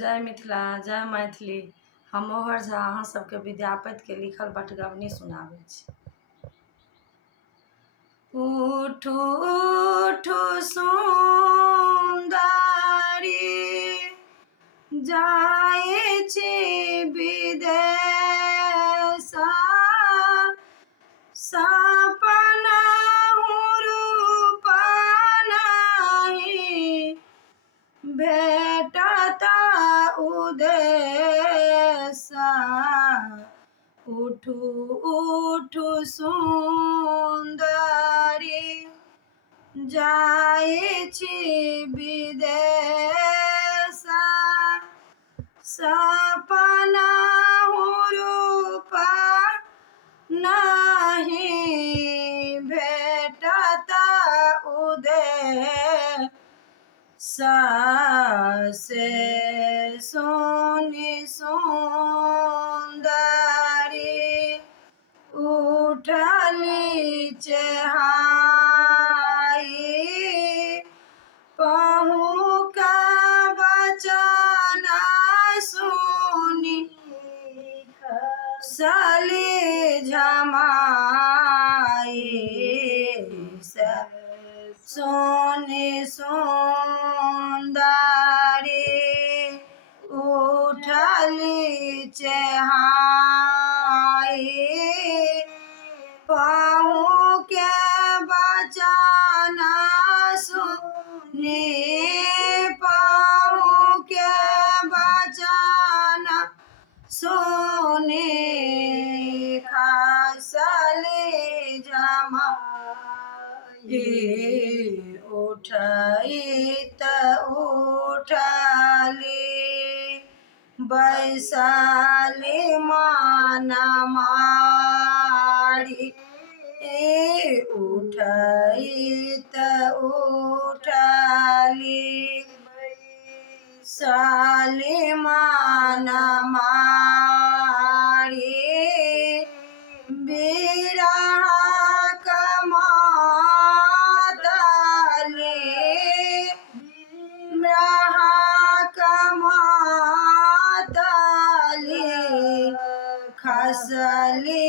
जय मिथिला जय मैथिली। हम मोहर झा अहाँ सबके विद्यापति के लिखल बटगबनी सुनाबै छी। उठू उठू सुंदरी जाए छी विदेश, सपना रूप नहीं भेटत उदेश। उठू उठू सुंदरी जाए छी विदेश, सपना रूप नहीं भेटत उदेश। से सोनी सुंदरी उठली चेहाई, पहुँ का वचन सुनी सली झमाई। सोनी सुंदरी उठली चेहाई, पहुँ के वचन सुनी, पहुँ के वचन सुनी खसली झमाई। उठैत उठली बैसली मन मारी, उठैत उठली बैसली मन मारी। बिरह कमातली खसली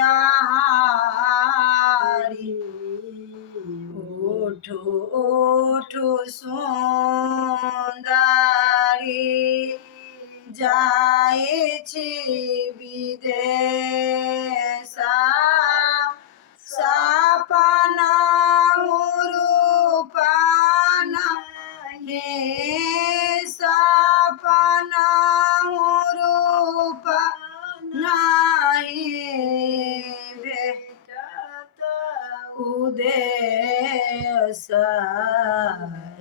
आहारी। उठू उठू सुंदरी जाए छी विदेश, सपना रूप नहीं, सपना रूप नहीं भेटत उदेश।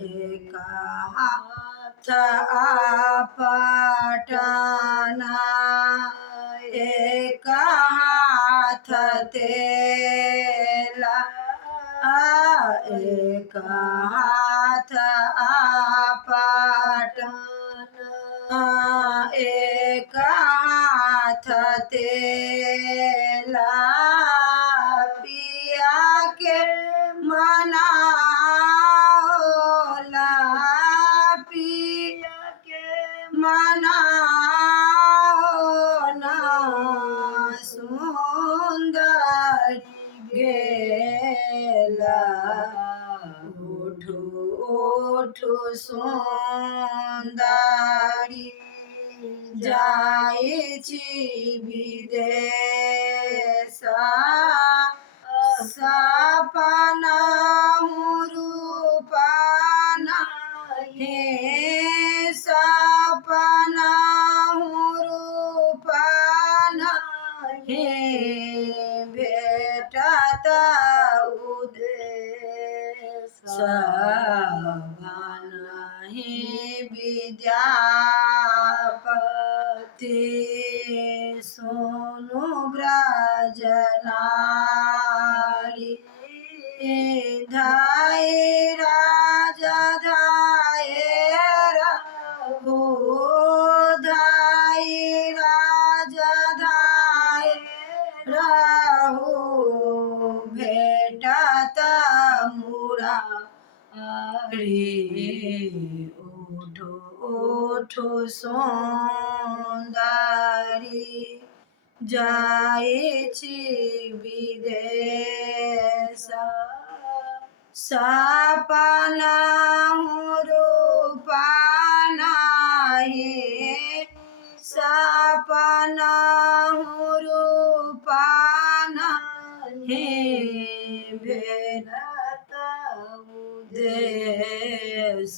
एक हाथ आपटना, एक हाथ तेला, एक हाथ आपटना, एक हाथ तेला। पिया के मनाओला, पिया के मनाओला, सुंदर गेला। उठू उठू सुंदरी जाए छी विदेश, सपना रूप नहीं, सपना रूप नहीं भेटत उदेश। नहीं विद्यापति सुनु ब्रजनारी, धाय राजा धाय रहु, धाय राजा धाय रहु, भेटत मुरारी। उठू ठो सुंदरी जायछि विदेश सपना रूपा नाही सपना रूपा नाही भेटत उदेश